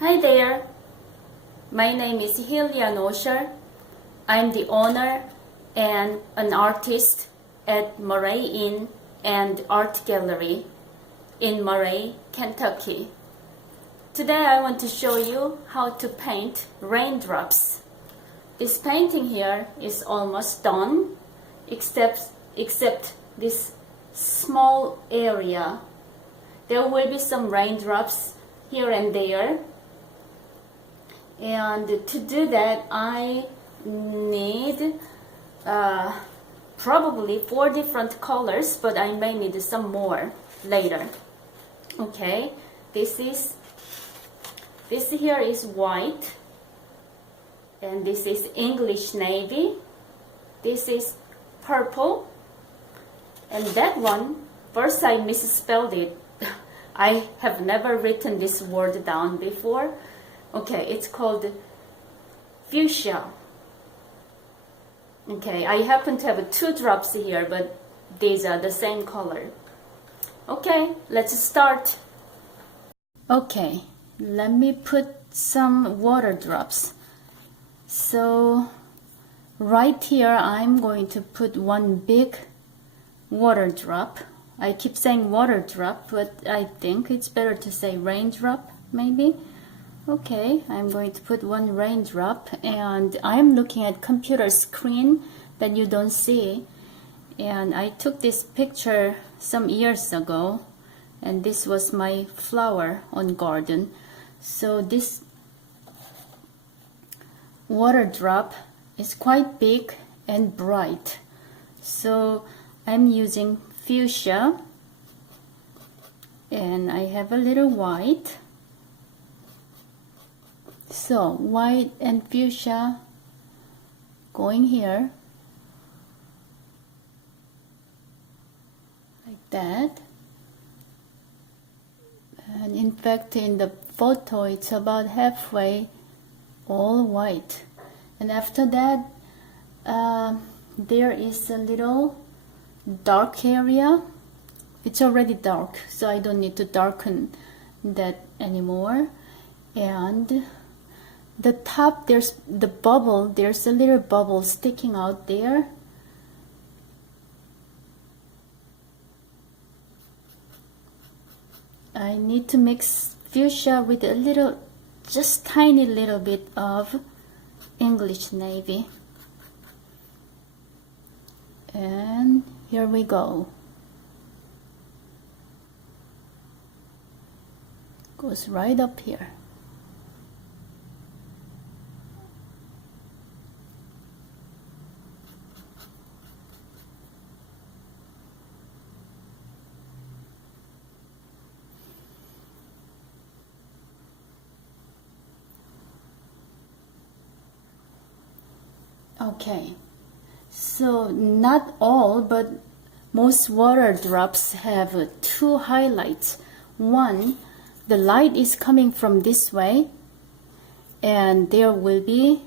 Hi there, my name is Helian Osher. I'm the owner and an artist at Murray Inn and Art Gallery in Murray, Kentucky. Today I want to show you how to paint raindrops. This painting here is almost done, except this small area. There will be some raindrops here and there. And to do that, I need probably 4 different colors, but I may need some more later. Okay, this here is white, and this is English navy. This is purple, and that one, first I misspelled it. I have never written this word down before. Okay, it's called fuchsia. Okay, I happen to have 2 drops here, but these are the same color. Okay, let's start. Okay, let me put some water drops. So right here I'm going to put one big water drop. I keep saying water drop, but I think it's better to say raindrop maybe. Okay, I'm going to put one raindrop, and I'm looking at computer screen that you don't see, and I took this picture some years ago, and this was my flower on garden. So this water drop is quite big and bright, so I'm using fuchsia, and I have a little white. So white and fuchsia going here like that, and in fact in the photo it's about halfway all white, and after that there is a little dark area. It's already dark, so I don't need to darken that anymore. And the top, there's the bubble, there's a little bubble sticking out there. I need to mix fuchsia with a little, just tiny little bit of English navy. And here we go. Goes right up here. Okay, so not all, but most water drops have 2 highlights. One, the light is coming from this way, and there will be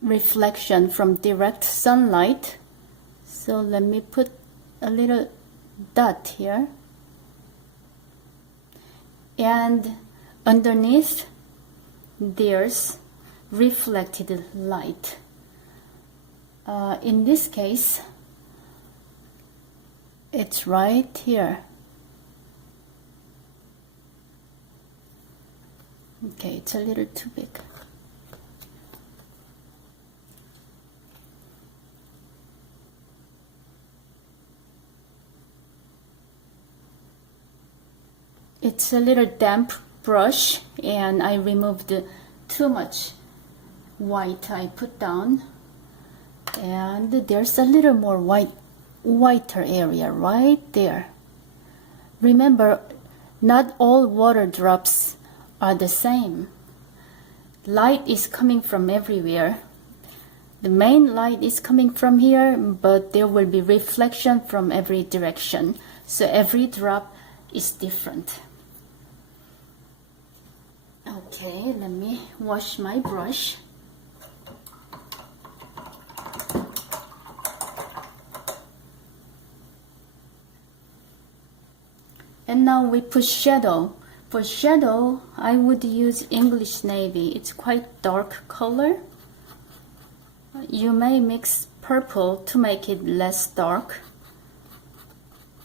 reflection from direct sunlight. So let me put a little dot here, and underneath there's reflected light. In this case, it's right here. Okay, it's a little too big. It's a little damp brush, and I removed too much white I put down, and there's a little more whiter area right there. Remember, not all water drops are the same. Light is coming from everywhere. The main light is coming from here, but there will be reflection from every direction, so every drop is different. Okay, let me wash my brush. And now we put shadow. For shadow, I would use English navy. It's quite dark color. You may mix purple to make it less dark.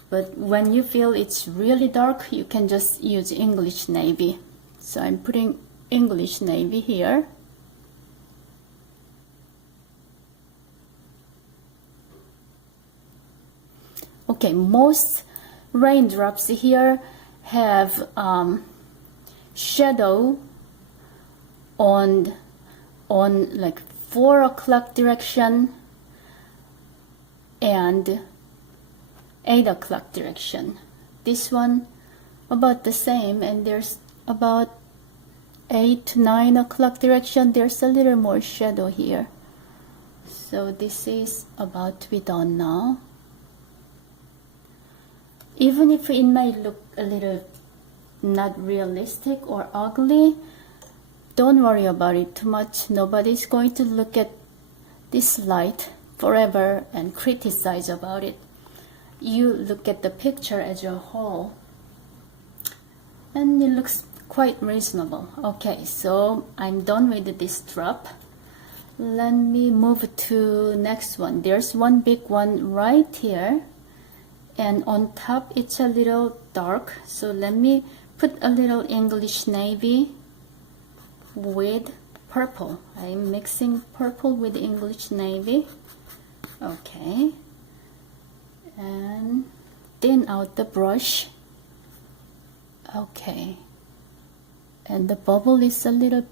But when you feel it's really dark, you can just use English navy. So I'm putting English navy here. Okay, most raindrops here have shadow on like 4 o'clock direction and 8 o'clock direction. This one about the same, and there's about 8 to 9 o'clock direction. There's a little more shadow here. So this is about to be done now. Even if it may look a little not realistic or ugly, don't worry about it too much. Nobody's going to look at this light forever and criticize about it. You look at the picture as a whole, and it looks quite reasonable. Okay, so I'm done with this drop. Let me move to next one. There's one big one right here, and on top it's a little dark, so let me put a little English navy with purple. I'm mixing purple with English navy. Okay, and thin out the brush. Okay, and the bubble is a little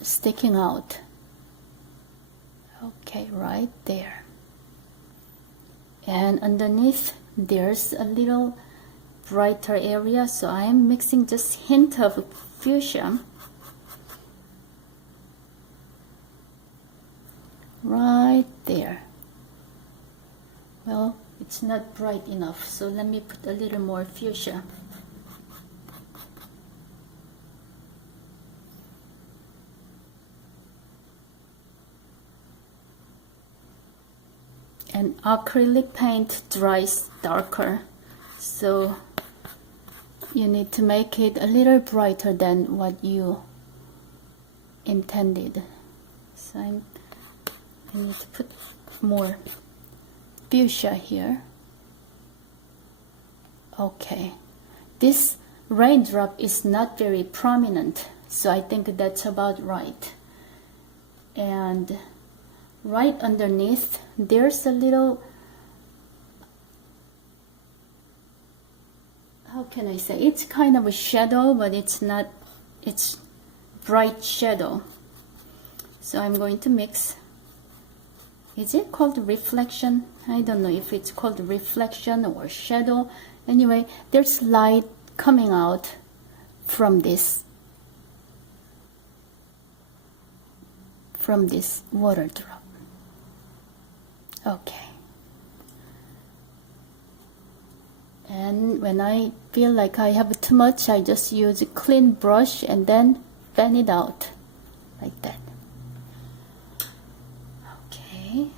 sticking out. Okay, right there. And underneath there's a little brighter area, so I am mixing just hint of fuchsia right there. Well, it's not bright enough, so let me put a little more fuchsia. And acrylic paint dries darker, so you need to make it a little brighter than what you intended. So I need to put more fuchsia here. Okay, this raindrop is not very prominent, so I think that's about right. And right underneath there's a little, how can I say, it's kind of a shadow, but it's not, it's bright shadow. So I'm going to mix. Is it called reflection? I don't know if it's called reflection or shadow. Anyway, there's light coming out from this water drop. Okay. And when I feel like I have too much, I just use a clean brush and then fan it out like that. Okay.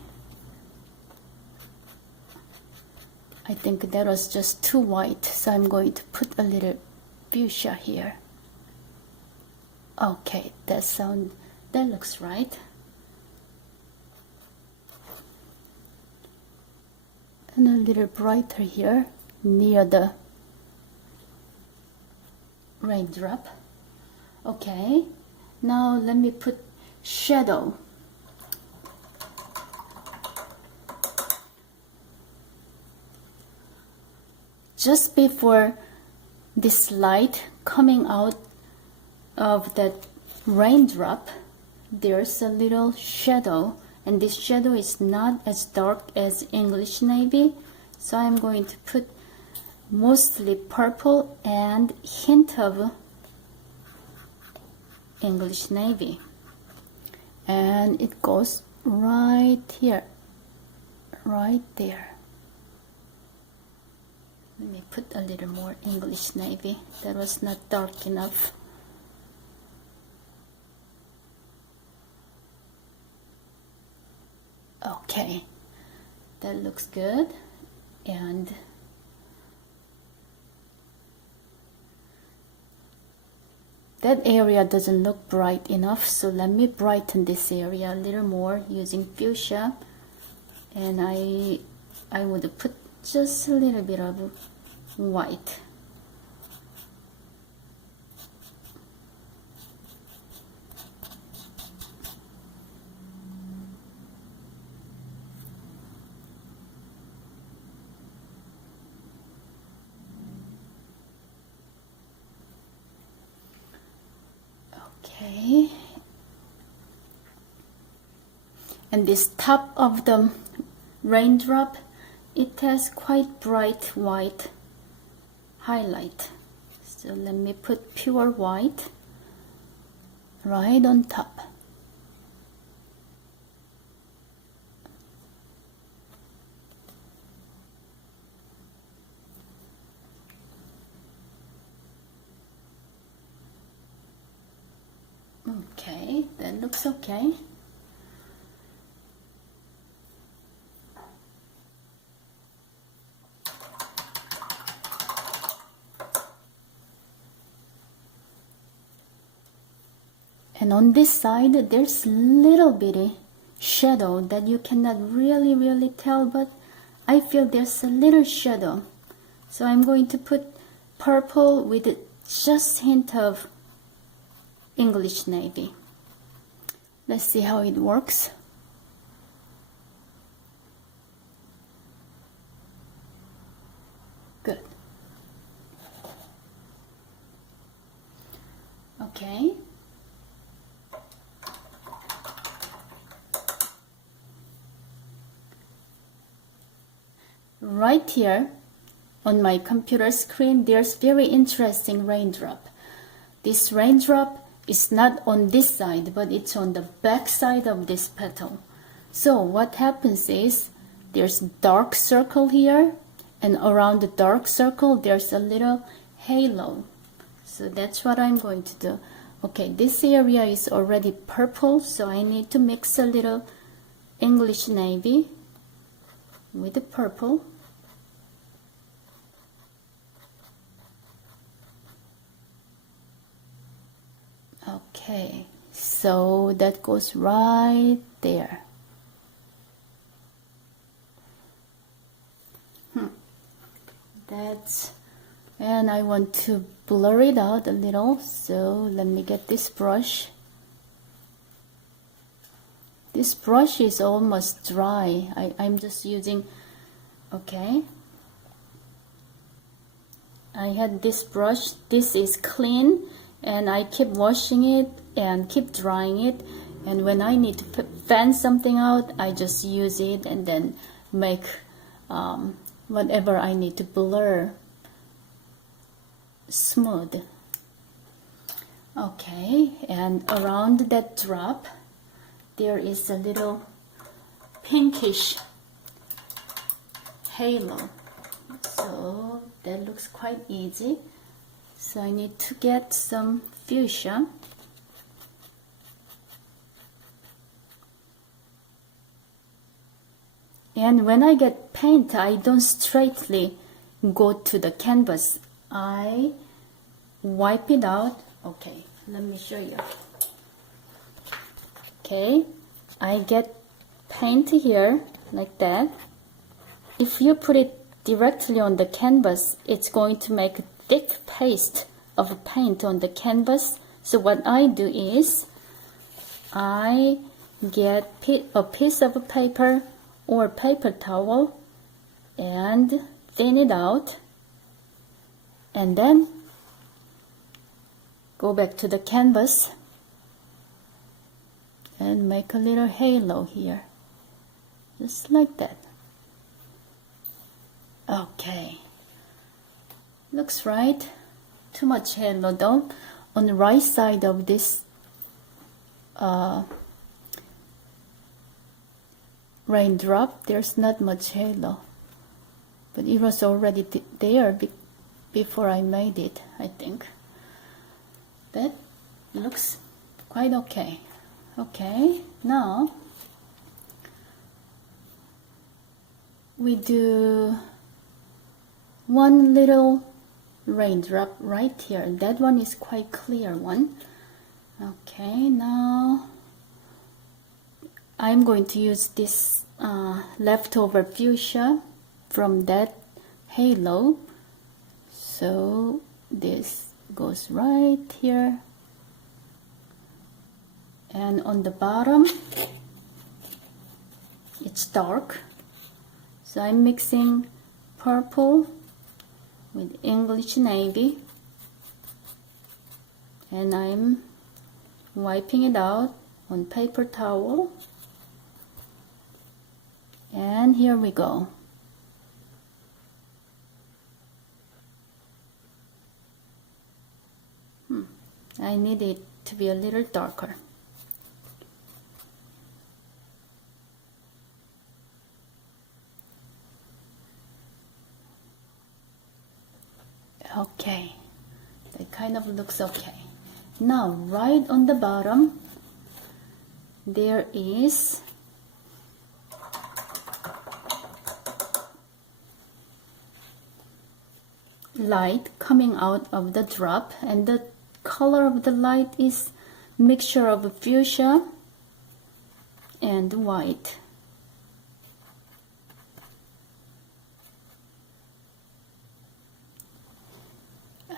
I think that was just too white, so I'm going to put a little fuchsia here. Okay, that looks right. And a little brighter here near the raindrop. Okay, now let me put shadow. Just before this light coming out of that raindrop, there's a little shadow, and this shadow is not as dark as English navy, so I'm going to put mostly purple and hint of English navy, and it goes right here, right there. Let me put a little more English navy. That was not dark enough. Okay, that looks good. And that area doesn't look bright enough, so let me brighten this area a little more using fuchsia. And I would put just a little bit of white. Okay, and this top of the raindrop, it has quite bright white highlight, so let me put pure white right on top. Okay, that looks okay. And on this side, there's little bitty shadow that you cannot really tell, but I feel there's a little shadow. So I'm going to put purple with just hint of English navy. Let's see how it works. Good. Okay. Right here on my computer screen, there's very interesting raindrop. This raindrop is not on this side, but it's on the back side of this petal. So what happens is there's dark circle here, and around the dark circle there's a little halo. So that's what I'm going to do. Okay, this area is already purple, so I need to mix a little English navy with the purple. Okay, so that goes right there. And I want to blur it out a little, so let me get this brush. This brush is almost dry. I'm just using, okay. I had this brush, this is clean, and I keep washing it and keep drying it, and when I need to fan something out, I just use it and then make whatever I need to blur smooth. Okay, and around that drop there is a little pinkish halo, so that looks quite easy. So I need to get some fuchsia. And when I get paint, I don't straightly go to the canvas. I wipe it out. Okay, let me show you. Okay, I get paint here like that. If you put it directly on the canvas, it's going to make a thick paste of paint on the canvas. So what I do is I get a piece of paper or paper towel and thin it out, and then go back to the canvas and make a little halo here, just like that. Okay, looks right. Too much halo though. On the right side of this raindrop, there's not much halo, but it was already there before I made it, I think. That looks quite okay. Okay, now we do one little raindrop right here. That one is quite clear one. Okay, now I'm going to use this leftover fuchsia from that halo. So this goes right here, and on the bottom it's dark, so I'm mixing purple with English navy, and I'm wiping it out on paper towel, and here we go. I need it to be a little darker. Okay, that kind of looks okay. Now, right on the bottom, there is light coming out of the drop, and the color of the light is mixture of fuchsia and white.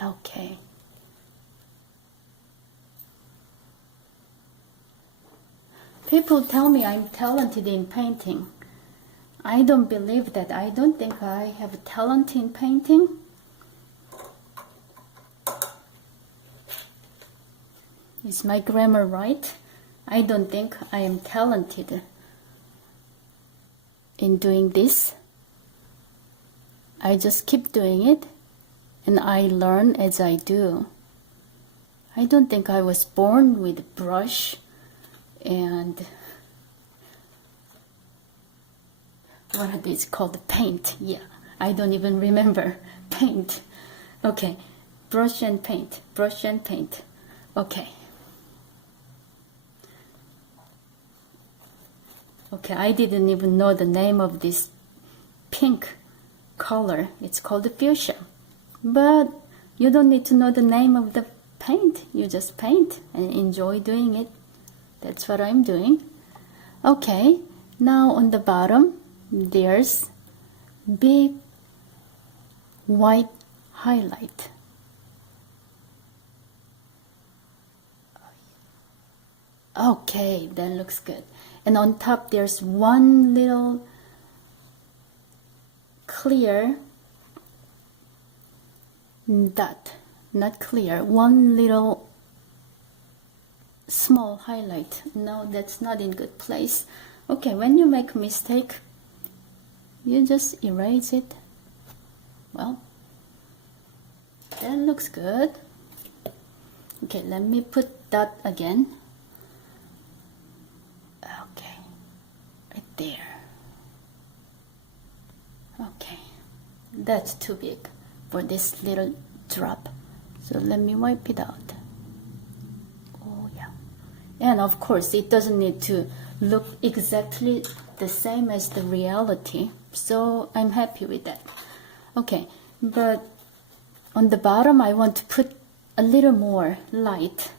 Okay. People tell me I'm talented in painting. I don't believe that. I don't think I have a talent in painting. Is my grammar right? I don't think I am talented in doing this. I just keep doing it, and I learn as I do. I don't think I was born with brush and what are these called? Paint. Yeah, I don't even remember. Paint. Okay, brush and paint, brush and paint. Okay. Okay, I didn't even know the name of this pink color. It's called fuchsia. But you don't need to know the name of the paint. You just paint and enjoy doing it. That's what I'm doing. Okay, now on the bottom, there's big white highlight. Okay, that looks good. And on top, there's one little clear dot, not clear, one little small highlight. No, that's not in good place. Okay, when you make a mistake, you just erase it. Well, that looks good. Okay, let me put that again. Okay, right there. Okay, that's too big for this little drop. So let me wipe it out. Oh yeah. And of course, it doesn't need to look exactly the same as the reality. So I'm happy with that. Okay, but on the bottom, I want to put a little more light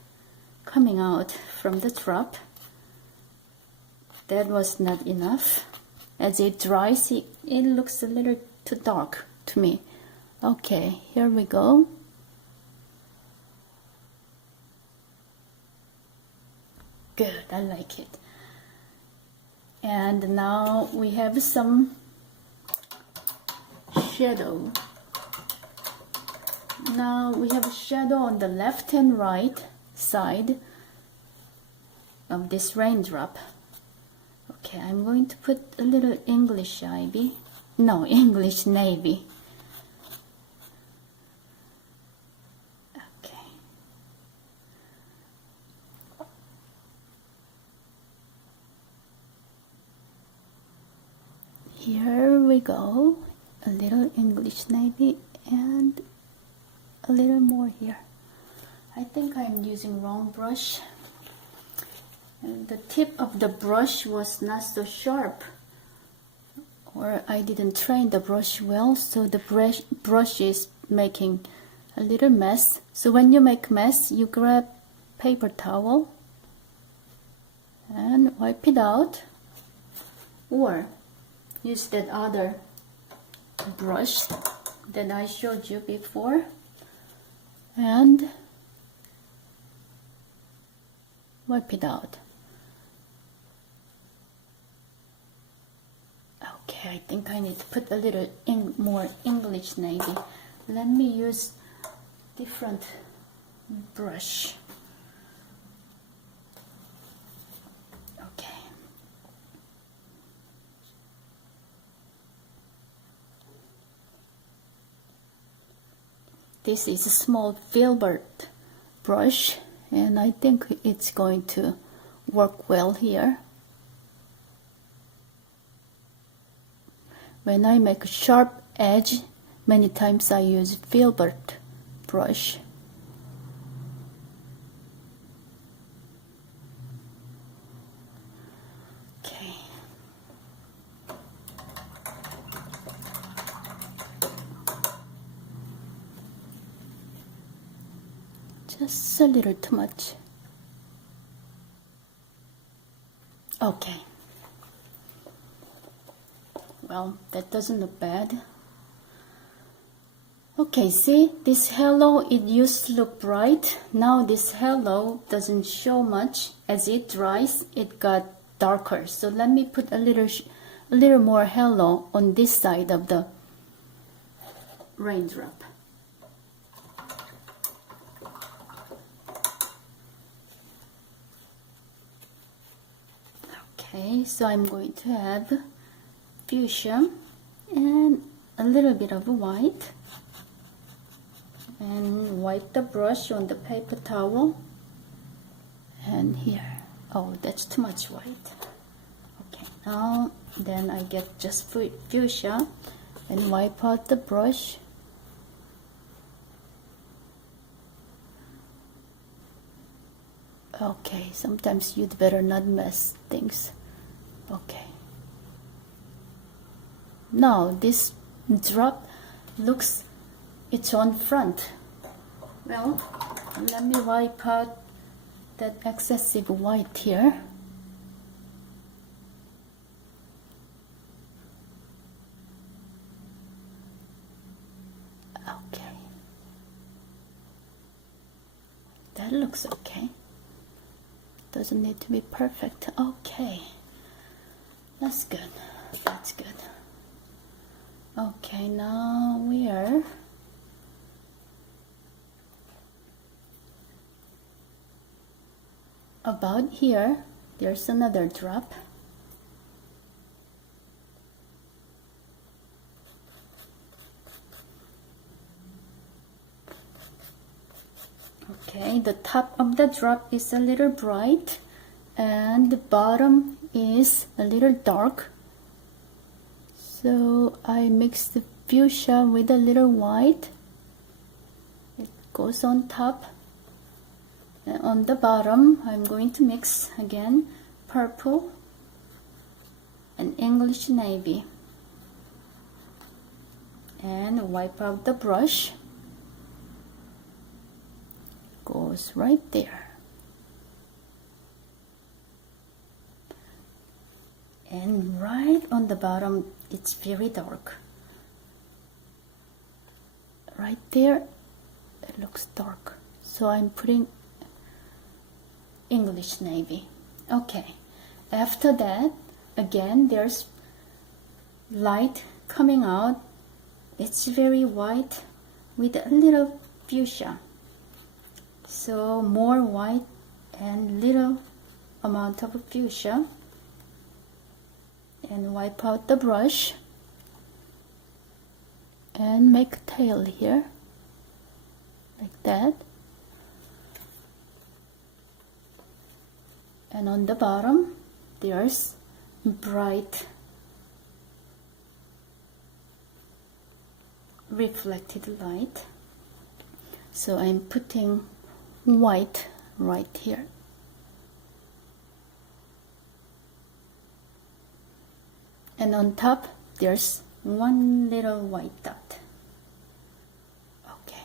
coming out from the drop. That was not enough. As it dries, it looks a little too dark to me. Okay, here we go. Good, I like it. And now we have some shadow. Now we have a shadow on the left and right side of this raindrop. Okay, I'm going to put a little English ivy. No, English navy. Okay. Here we go. A little English navy and a little more here. I think I'm using wrong brush. And the tip of the brush was not so sharp, or I didn't train the brush well, so the brush is making a little mess. So when you make mess, you grab paper towel and wipe it out, or use that other brush that I showed you before and wipe it out. Okay, I think I need to put a little more English navy. Let me use different brush. Okay. This is a small filbert brush, and I think it's going to work well here. When I make a sharp edge, many times I use filbert brush. Okay. Just a little too much. Okay. Well, that doesn't look bad. Okay, see, this halo, it used to look bright. Now this halo doesn't show much. As it dries, it got darker. So let me put a little more halo on this side of the raindrop. Okay, so I'm going to add fuchsia and a little bit of white, and wipe the brush on the paper towel, and here, oh, that's too much white. Okay, now then I get just fuchsia and wipe out the brush. Okay, sometimes you'd better not mess things. Okay. Now this drop looks it's on front. Well, let me wipe out that excessive white here. Okay. That looks okay. Doesn't need to be perfect. Okay. That's good. That's good. Okay, now we are about here. There's another drop. Okay, the top of the drop is a little bright and the bottom is a little dark. So I mix the fuchsia with a little white. It goes on top. And on the bottom, I'm going to mix again purple and English navy. And wipe out the brush. Goes right there. And right on the bottom, it's very dark. Right there, it looks dark. So I'm putting English navy. Okay, after that, again, there's light coming out. It's very white with a little fuchsia. So more white and little amount of fuchsia. And wipe out the brush and make a tail here like that, and on the bottom there's bright reflected light, so I'm putting white right here. And on top, there's one little white dot. Okay.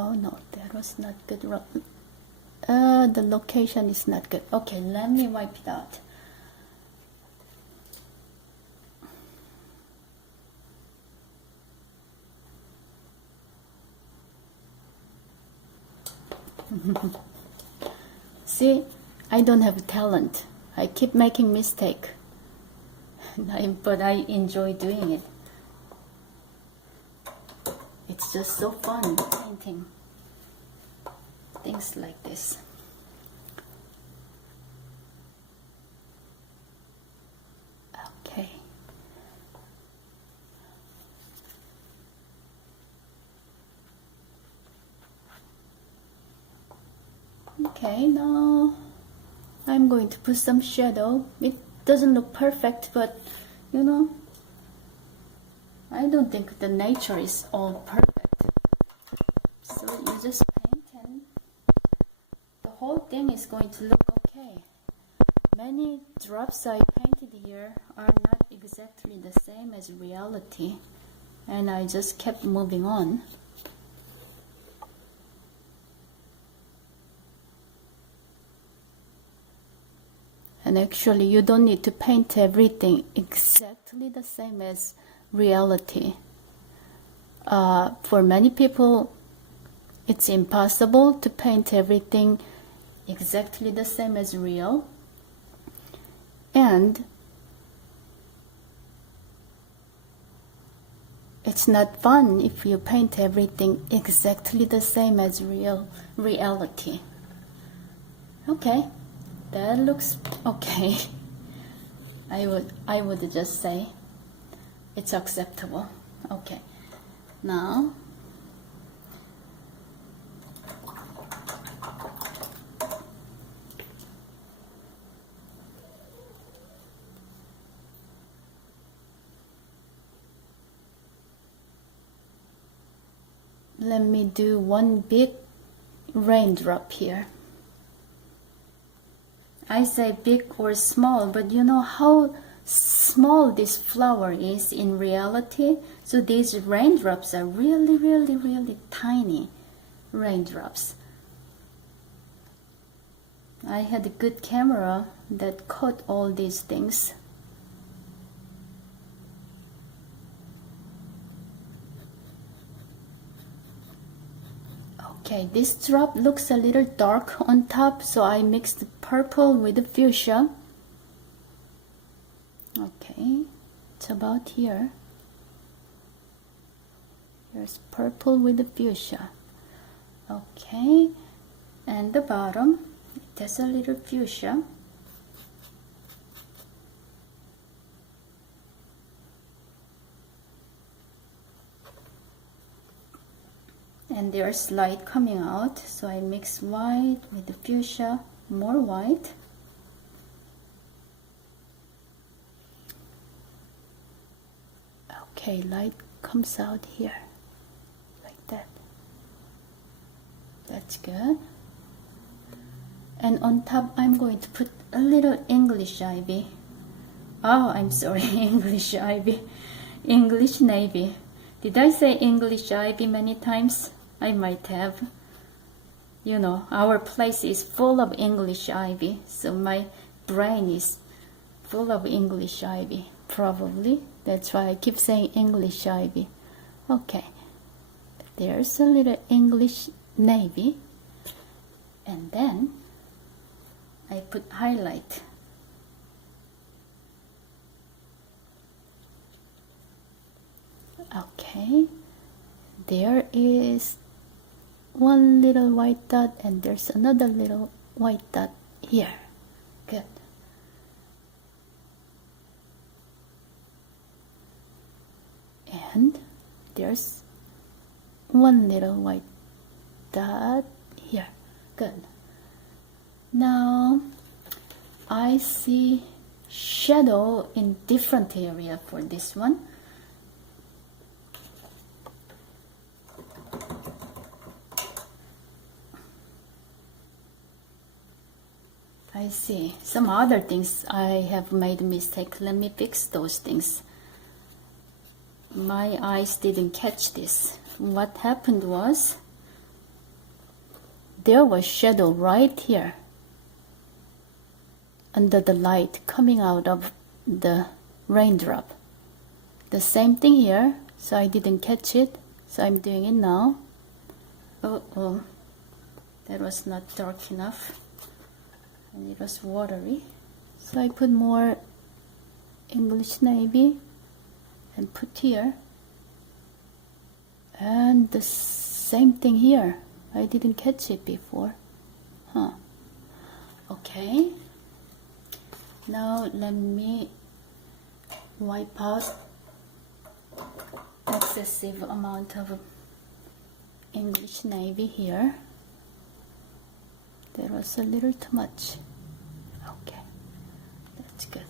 Oh no, that was not good. The location is not good. Okay, let me wipe it out. See, I don't have talent. I keep making mistake. But I enjoy doing it. It's just so fun painting things like this. Okay. Okay, now I'm going to put some shadow. It doesn't look perfect, but you know, I don't think the nature is all perfect. So you just paint and the whole thing is going to look okay. Many drops I painted here are not exactly the same as reality, and I just kept moving on. And actually, you don't need to paint everything exactly the same as reality. For many people, it's impossible to paint everything exactly the same as real. And it's not fun if you paint everything exactly the same as reality. Okay. That looks okay. I would just say it's acceptable. Okay. Now let me do one big raindrop here. I say big or small, but you know how small this flower is in reality? So these raindrops are really, really, really tiny raindrops. I had a good camera that caught all these things. Okay, this drop looks a little dark on top, so I mixed purple with the fuchsia. Okay, it's about here. Here's purple with the fuchsia. Okay, and the bottom, it has a little fuchsia. And there's light coming out, so I mix white with the fuchsia, more white. Okay, light comes out here, like that. That's good. And on top, I'm going to put a little English ivy. Oh, I'm sorry, English ivy. English navy. Did I say English ivy many times? I might have. You know, our place is full of English ivy, so my brain is full of English ivy, probably. That's why I keep saying English ivy. Okay, there's a little English navy, and then I put highlight. Okay, there is one little white dot, and there's another little white dot here. Good. And there's one little white dot here. Good. Now I see shadow in different area for this one. I see some other things I have made a mistake. Let me fix those things. My eyes didn't catch this. What happened was there was shadow right here under the light coming out of the raindrop. The same thing here, so I didn't catch it, so I'm doing it now. Oh, that was not dark enough and it was watery, so I put more English navy and put here, and the same thing here. I didn't catch it before. Okay, now let me wipe out excessive amount of English navy here. There was a little too much. Okay, that's good.